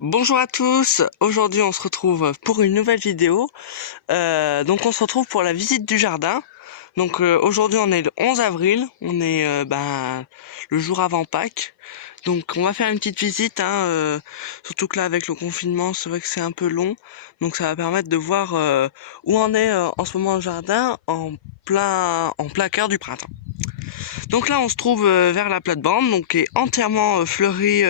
Bonjour à tous, aujourd'hui on se retrouve pour une nouvelle vidéo. Donc on se retrouve pour la visite du jardin. Donc aujourd'hui on est le 11 avril, on est le jour avant Pâques. Donc on va faire une petite visite, surtout que là avec le confinement c'est vrai que c'est un peu long. Donc ça va permettre de voir où on est en ce moment le jardin en plein cœur du printemps. Donc là on se trouve vers la plate-bande, donc qui est entièrement fleurie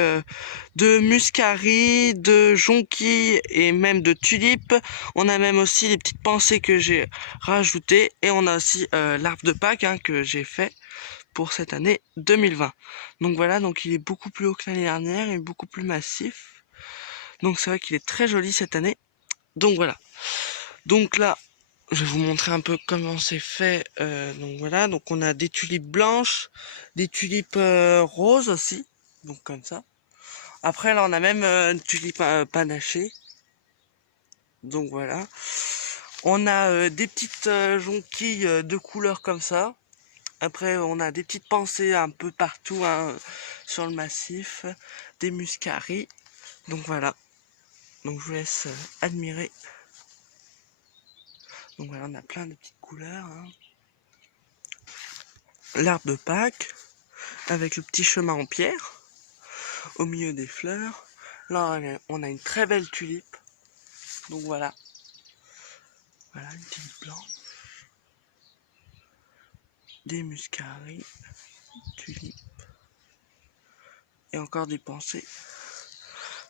de muscari, de jonquilles et même de tulipes. On a même aussi les petites pensées que j'ai rajoutées et on a aussi l'arbre de Pâques que j'ai fait pour cette année 2020. Donc voilà, donc il est beaucoup plus haut que l'année dernière et beaucoup plus massif. Donc c'est vrai qu'il est très joli cette année. Donc voilà. Donc là, je vais vous montrer un peu comment c'est fait. Donc voilà, donc on a des tulipes blanches, des tulipes roses aussi, donc comme ça. Après là on a même une tulipe panachée. Donc voilà. On a des petites jonquilles de couleurs comme ça. Après on a des petites pensées un peu partout sur le massif. Des muscaris. Donc voilà. Donc je vous laisse admirer. Donc voilà, on a plein de petites couleurs. L'arbre de Pâques avec le petit chemin en pierre au milieu des fleurs. Là on a une très belle tulipe. Donc voilà. Voilà une tulipe blanche. Des muscaris, tulipes et encore des pensées.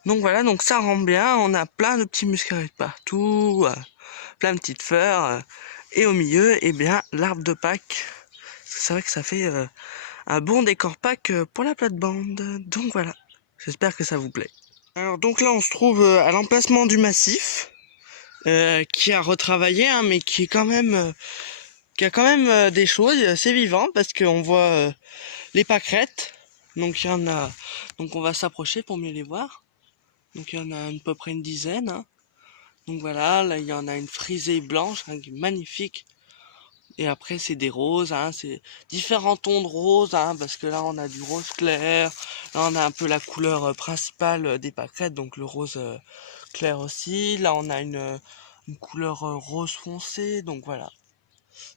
Donc voilà, donc ça rend bien, on a plein de petits muscaris partout, plein de petites fleurs, et au milieu, eh bien, l'arbre de Pâques. C'est vrai que ça fait un bon décor Pâques pour la plate-bande. Donc voilà, j'espère que ça vous plaît. Alors donc là, on se trouve à l'emplacement du massif, qui a retravaillé, mais qui est quand même, qui a quand même des choses, c'est vivant, parce qu'on voit les pâquerettes. Donc il y en a, donc on va s'approcher pour mieux les voir. Donc il y en a à peu près une dizaine. Donc voilà, là il y en a une frisée blanche qui est magnifique. Et après c'est des roses, c'est différents tons de rose, parce que là on a du rose clair, là on a un peu la couleur principale des pâquerettes, donc le rose clair aussi. Là on a une couleur rose foncé, donc voilà.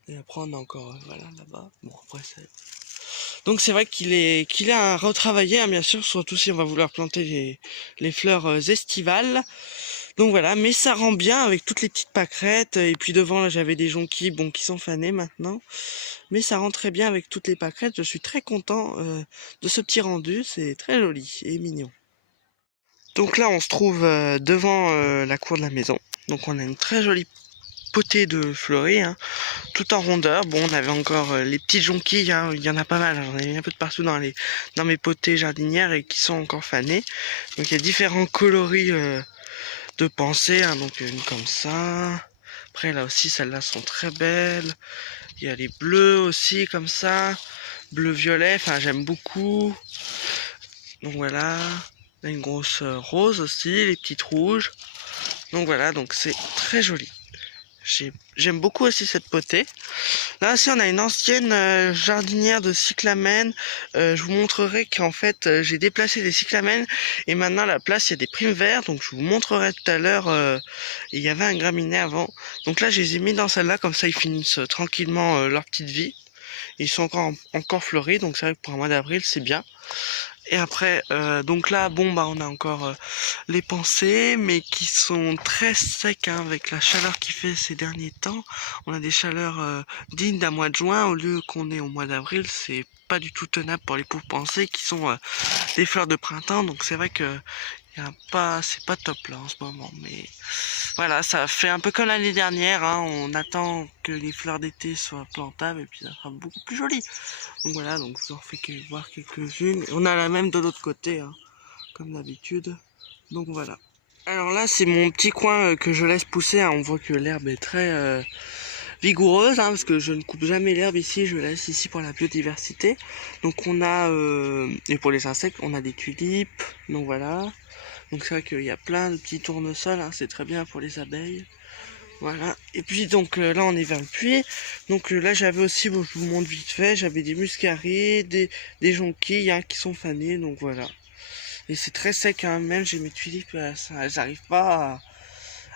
Et après on a encore voilà là-bas. Bon après c'est donc c'est vrai qu'il est à retravailler, bien sûr, surtout si on va vouloir planter les fleurs estivales. Donc voilà, mais ça rend bien avec toutes les petites pâquerettes. Et puis devant là j'avais des jonquilles, bon, qui sont fanées maintenant. Mais ça rend très bien avec toutes les pâquerettes. Je suis très content de ce petit rendu, c'est très joli et mignon. Donc là on se trouve devant la cour de la maison. Donc on a une très jolie potée de fleuris, tout en rondeur. Bon, on avait encore les petites jonquilles, il y en a pas mal, j'en ai mis un peu de partout dans mes potées jardinières et qui sont encore fanées. Donc il y a différents coloris de pensées, donc une comme ça. Après là aussi, celles-là sont très belles. Il y a les bleus aussi comme ça, bleu violet, enfin j'aime beaucoup. Donc voilà, là, une grosse rose aussi, les petites rouges. Donc voilà, donc c'est très joli. J'aime beaucoup aussi cette potée. Là aussi on a une ancienne jardinière de cyclamènes. Je vous montrerai qu'en fait j'ai déplacé des cyclamènes et maintenant à la place il y a des primes verts. Donc je vous montrerai tout à l'heure. Il y avait un graminé avant. Donc là je les ai mis dans celle-là, comme ça ils finissent tranquillement leur petite vie. Ils sont encore fleuris, donc c'est vrai que pour un mois d'avril c'est bien. Et après, donc là, bon, on a encore les pensées, mais qui sont très secs, avec la chaleur qu'il fait ces derniers temps. On a des chaleurs dignes d'un mois de juin, au lieu qu'on est au mois d'avril. C'est pas du tout tenable pour les pauvres pensées qui sont des fleurs de printemps. Donc c'est vrai que c'est pas top là en ce moment, mais voilà, ça fait un peu comme l'année dernière, on attend que les fleurs d'été soient plantables et puis ça sera beaucoup plus joli. Donc voilà, donc je vous en fais voir quelques-unes. On a la même de l'autre côté, comme d'habitude. Donc voilà. Alors là, c'est mon petit coin que je laisse pousser. On voit que l'herbe est très vigoureuse, parce que je ne coupe jamais l'herbe ici. Je laisse ici pour la biodiversité. Donc on a, et pour les insectes, on a des tulipes. Donc voilà. Donc c'est vrai qu'il y a plein de petits tournesols. C'est très bien pour les abeilles. Voilà, et puis donc là on est vers le puits. Donc là j'avais aussi, bon, je vous montre vite fait, j'avais des muscaris, des jonquilles qui sont fanées, donc voilà. Et c'est très sec, hein. Même j'ai mes tulipes, elles n'arrivent pas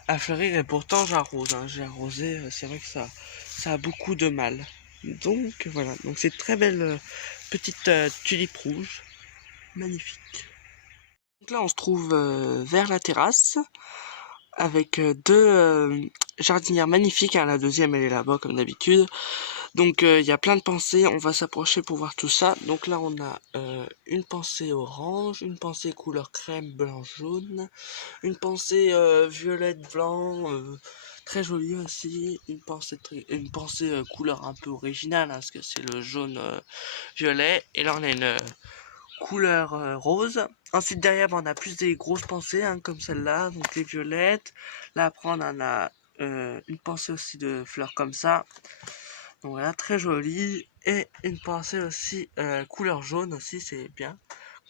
à fleurir, et pourtant j'arrose, hein. J'ai arrosé, c'est vrai que ça a beaucoup de mal. Donc voilà, donc c'est très belle petite tulipe rouge, magnifique. Donc là on se trouve vers la terrasse, avec deux jardinières magnifiques, hein. La deuxième elle est là-bas comme d'habitude. Donc il y a plein de pensées, on va s'approcher pour voir tout ça. Donc là on a une pensée orange, une pensée couleur crème, blanc, jaune, une pensée violette, blanc, très jolie aussi, une pensée couleur un peu originale, hein, parce que c'est le jaune violet. Et là on a une couleur rose. Ensuite derrière on a plus des grosses pensées, hein, comme celle-là, donc les violettes. Là après on en a une pensée aussi de fleurs comme ça. Donc voilà, très joli. Et une pensée aussi couleur jaune aussi, c'est bien.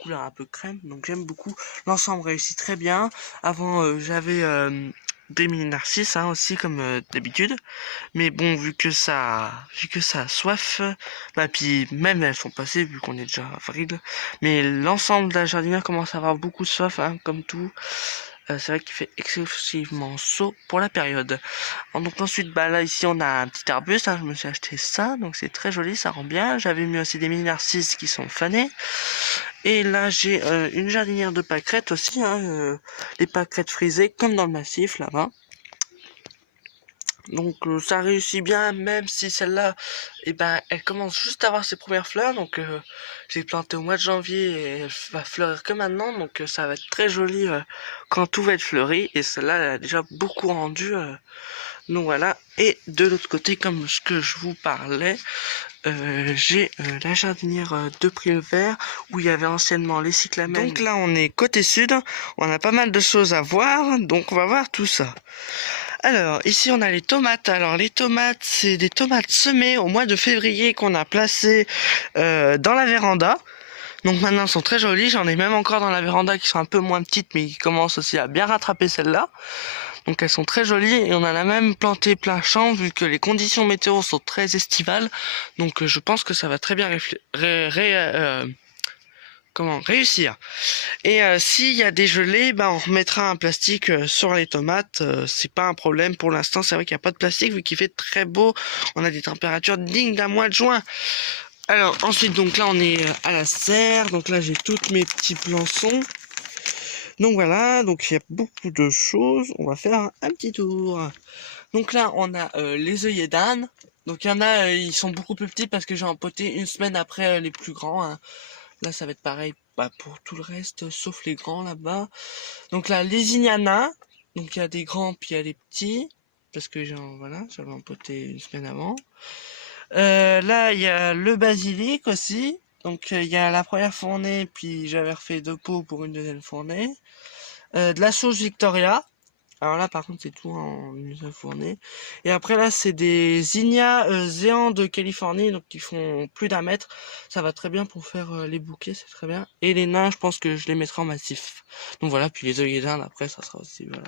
Couleur un peu crème, donc j'aime beaucoup. L'ensemble réussit très bien. Avant j'avais des mini narcisses, hein, aussi comme d'habitude. Mais bon, vu que ça a soif, bah puis même elles sont passées vu qu'on est déjà avril. Mais l'ensemble de la jardinière commence à avoir beaucoup de soif, hein, comme tout. C'est vrai qu'il fait excessivement chaud pour la période. Donc ensuite, bah là ici on a un petit arbuste, hein, je me suis acheté ça, donc c'est très joli, ça rend bien. J'avais mis aussi des mini narcisses qui sont fanés. Et là j'ai une jardinière de pâquerettes aussi, hein, les pâquerettes frisées comme dans le massif là-bas. Donc ça réussit bien, même si celle-là, eh ben, elle commence juste à avoir ses premières fleurs. Donc j'ai planté au mois de janvier et elle va fleurir que maintenant. Donc ça va être très joli quand tout va être fleuri. Et celle-là, elle a déjà beaucoup rendu. Donc voilà. Et de l'autre côté, comme ce que je vous parlais, j'ai la jardinière de Prix-le-Vert où il y avait anciennement les cyclamènes. Donc là, on est côté sud. On a pas mal de choses à voir. Donc on va voir tout ça. Alors, ici on a les tomates. Alors les tomates, c'est des tomates semées au mois de février qu'on a placées dans la véranda. Donc maintenant elles sont très jolies, j'en ai même encore dans la véranda qui sont un peu moins petites mais qui commencent aussi à bien rattraper celles-là. Donc elles sont très jolies et on en a même planté plein champ vu que les conditions météo sont très estivales. Donc je pense que ça va très bien réussir. Et s'il y a des gelées, bah, on remettra un plastique sur les tomates. C'est pas un problème pour l'instant. C'est vrai qu'il n'y a pas de plastique vu qu'il fait très beau. On a des températures dignes d'un mois de juin. Alors ensuite, donc là on est à la serre. Donc là j'ai toutes mes petits plançons. Donc voilà, donc il y a beaucoup de choses. On va faire un petit tour. Donc là on a les œillets d'âne. Donc il y en a, ils sont beaucoup plus petits parce que j'ai empoté une semaine après les plus grands, hein. Là, ça va être pareil pour tout le reste, sauf les grands là-bas. Donc là, les ignanas. Donc il y a des grands, puis il y a les petits. Parce que voilà, j'avais empoté une semaine avant. Là, il y a le basilic aussi. Donc il y a la première fournée, puis j'avais refait 2 pots pour une deuxième fournée. De la sauce Victoria. Alors là, par contre, c'est tout en une fournée. Et après, là, c'est des zinnias géants de Californie, donc qui font plus d'1 mètre. Ça va très bien pour faire les bouquets, c'est très bien. Et les nains, je pense que je les mettrai en massif. Donc voilà, puis les œillets d'Inde, après, ça sera aussi, voilà.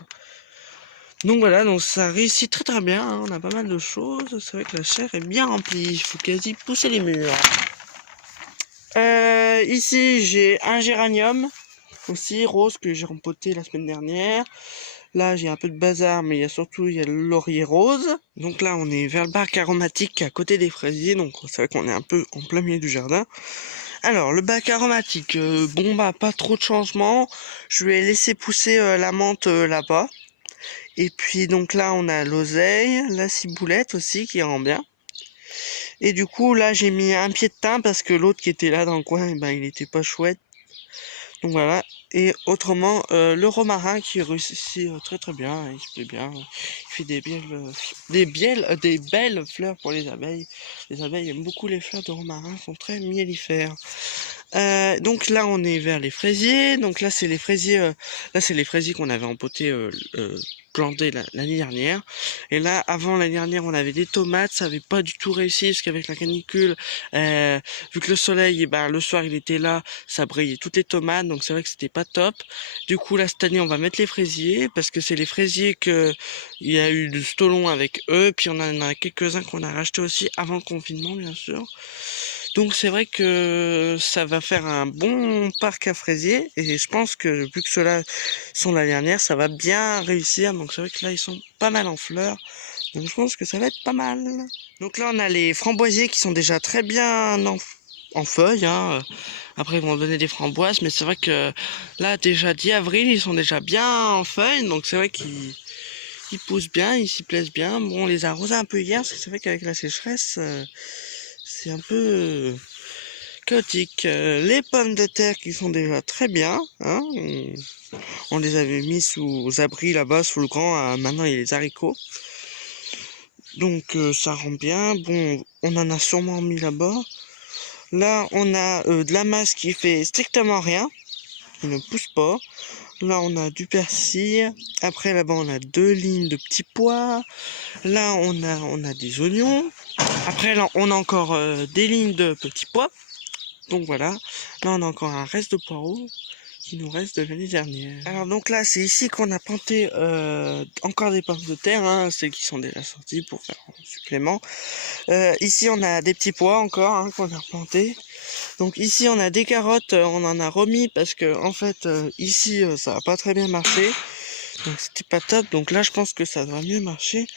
Donc voilà, donc ça réussit très très bien, hein. On a pas mal de choses. C'est vrai que la chair est bien remplie, il faut quasi pousser les murs. Ici, j'ai un géranium, aussi rose, que j'ai rempoté la semaine dernière. Là, j'ai un peu de bazar, mais il y a le laurier rose. Donc là, on est vers le bac aromatique à côté des fraisiers. Donc c'est vrai qu'on est un peu en plein milieu du jardin. Alors, le bac aromatique, bon bah pas trop de changements. Je vais laisser pousser la menthe là-bas. Et puis donc là, on a l'oseille, la ciboulette aussi qui rend bien. Et du coup, là, j'ai mis un pied de thym parce que l'autre qui était là dans le coin, ben, il était pas chouette. Donc voilà, et autrement le romarin qui réussit très très bien, il se plaît bien, il fait des belles fleurs pour les abeilles. Les abeilles aiment beaucoup les fleurs de romarin, sont très mellifères. Donc là on est vers les fraisiers, donc là c'est les fraisiers, qu'on avait empotés, plantés l'année dernière. Et là avant l'année dernière on avait des tomates, ça avait pas du tout réussi parce qu'avec la canicule, vu que le soleil, le soir il était là, ça brillait toutes les tomates, donc c'est vrai que c'était pas top. Du coup là cette année on va mettre les fraisiers parce que c'est les fraisiers que il y a eu du stolon avec eux, puis on en a quelques-uns qu'on a racheté aussi avant le confinement bien sûr. Donc c'est vrai que ça va faire un bon parc à fraisiers. Et je pense que vu que ceux-là sont la dernière, ça va bien réussir. Donc c'est vrai que là, ils sont pas mal en fleurs. Donc je pense que ça va être pas mal. Donc là, on a les framboisiers qui sont déjà très bien en feuilles. Hein. Après, ils vont donner des framboises. Mais c'est vrai que là, déjà 10 avril, ils sont déjà bien en feuilles. Donc c'est vrai qu'ils poussent bien, ils s'y plaisent bien. Bon, on les a arrosés un peu hier, parce que c'est vrai qu'avec la sécheresse, c'est un peu chaotique. Les pommes de terre qui sont déjà très bien. Hein. On les avait mis sous abri là-bas, sous le grand. Maintenant, il y a les haricots. Donc ça rend bien. Bon, on en a sûrement mis là-bas. Là, on a de la masse qui fait strictement rien, qui ne pousse pas. Là, on a du persil. Après, là-bas, on a 2 lignes de petits pois. Là, on a des oignons. Après, là, on a encore des lignes de petits pois. Donc voilà. Là, on a encore un reste de poireaux qui nous reste de l'année dernière. Alors donc là, c'est ici qu'on a planté encore des pommes de terre, hein, celles qui sont déjà sorties pour faire un supplément. Ici, on a des petits pois encore hein, qu'on a replantés. Donc ici, on a des carottes, on en a remis parce que en fait, ici, ça n'a pas très bien marché. Donc c'était pas top. Donc là, je pense que ça doit mieux marcher.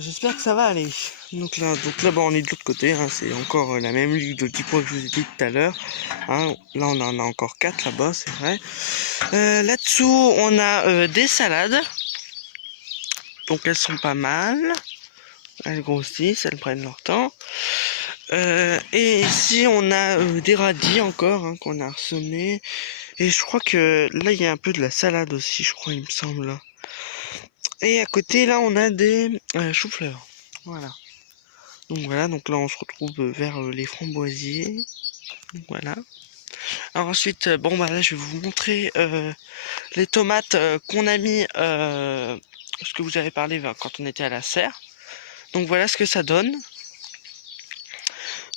J'espère que ça va aller. Donc là, bah, on est de l'autre côté. Hein, c'est encore la même ligne de 10 pois que je vous ai dit tout à l'heure. Hein, là, on en a encore 4 là-bas, c'est vrai. Là-dessous, on a des salades. Donc elles sont pas mal. Elles grossissent, elles prennent leur temps. Et ici, on a des radis encore hein, qu'on a ressemés. Et je crois que là, il y a un peu de la salade aussi, je crois, il me semble. Et à côté, là, on a des choux-fleurs. Voilà. Donc là, on se retrouve vers les framboisiers. Donc, voilà. Alors ensuite, bon, bah là, je vais vous montrer les tomates qu'on a mis, ce que vous avez parlé quand on était à la serre. Donc voilà ce que ça donne.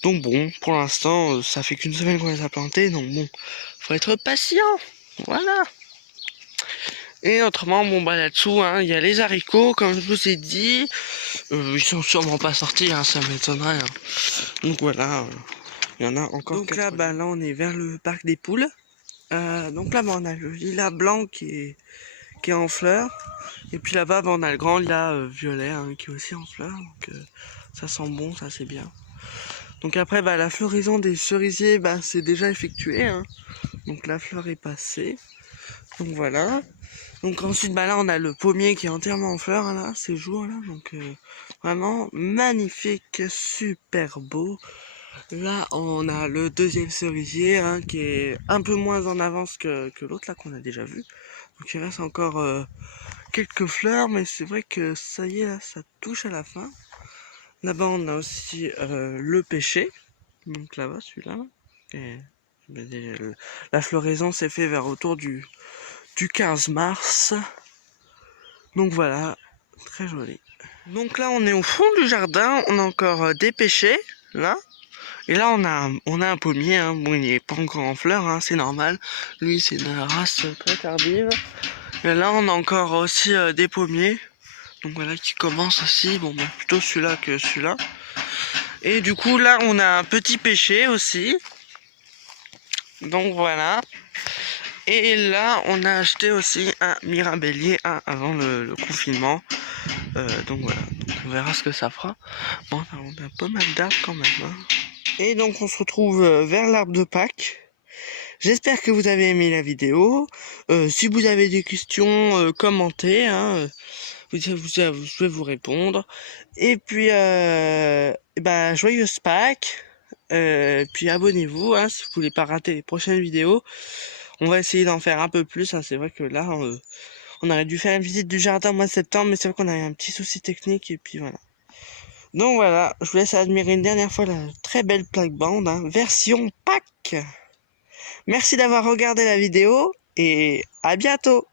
Donc bon, pour l'instant, ça fait qu'une semaine qu'on les a plantées. Donc bon, faut être patient. Voilà. Et autrement, bon bah là-dessous, hein, il y a les haricots, comme je vous ai dit. Ils sont sûrement pas sortis, hein, ça m'étonnerait. Hein. Donc voilà, il y en a encore. Donc là, bah là, on est vers le parc des poules. Donc là, bah, on a le lilas blanc qui est en fleurs. Et puis là-bas, bah, on a le grand lilas violet hein, qui est aussi en fleurs. Donc ça sent bon, ça c'est bien. Donc après, bah, la floraison des cerisiers, bah, c'est déjà effectué. Hein. Donc la fleur est passée. Donc voilà. Donc ensuite, bah là, on a le pommier qui est entièrement en fleurs, hein, là, ces jours-là. Donc vraiment magnifique, super beau. Là, on a le deuxième cerisier hein, qui est un peu moins en avance que l'autre, là, qu'on a déjà vu. Donc il reste encore quelques fleurs, mais c'est vrai que ça y est, là, ça touche à la fin. Là-bas, on a aussi le pêcher. Donc là-bas, celui-là. Et la floraison s'est fait vers autour du 15 mars. Donc voilà, très joli. Donc là, on est au fond du jardin. On a encore des pêchers, là. Et là, on a un pommier. Hein. Bon, il n'est pas encore en fleurs, hein, c'est normal. Lui, c'est une race très tardive. Et là, on a encore aussi des pommiers. Donc voilà, qui commence aussi. Bon, bah, plutôt celui-là que celui-là. Et du coup, là, on a un petit pêcher aussi. Donc voilà. Et là, on a acheté aussi un mirabellier avant le confinement. Donc voilà, donc, on verra ce que ça fera. Bon, on a pas mal d'arbres quand même. Hein. Et donc, on se retrouve vers l'arbre de Pâques. J'espère que vous avez aimé la vidéo. Si vous avez des questions, commentez. Hein, je vais vous répondre. Et puis, bah, joyeuse Pâques. Puis abonnez-vous hein, si vous voulez pas rater les prochaines vidéos. On va essayer d'en faire un peu plus. Hein. C'est vrai que là, on aurait dû faire une visite du jardin au mois de septembre, mais c'est vrai qu'on a eu un petit souci technique et puis voilà. Donc voilà, je vous laisse admirer une dernière fois la très belle plaque-bande, hein, version Pâques. Merci d'avoir regardé la vidéo et à bientôt.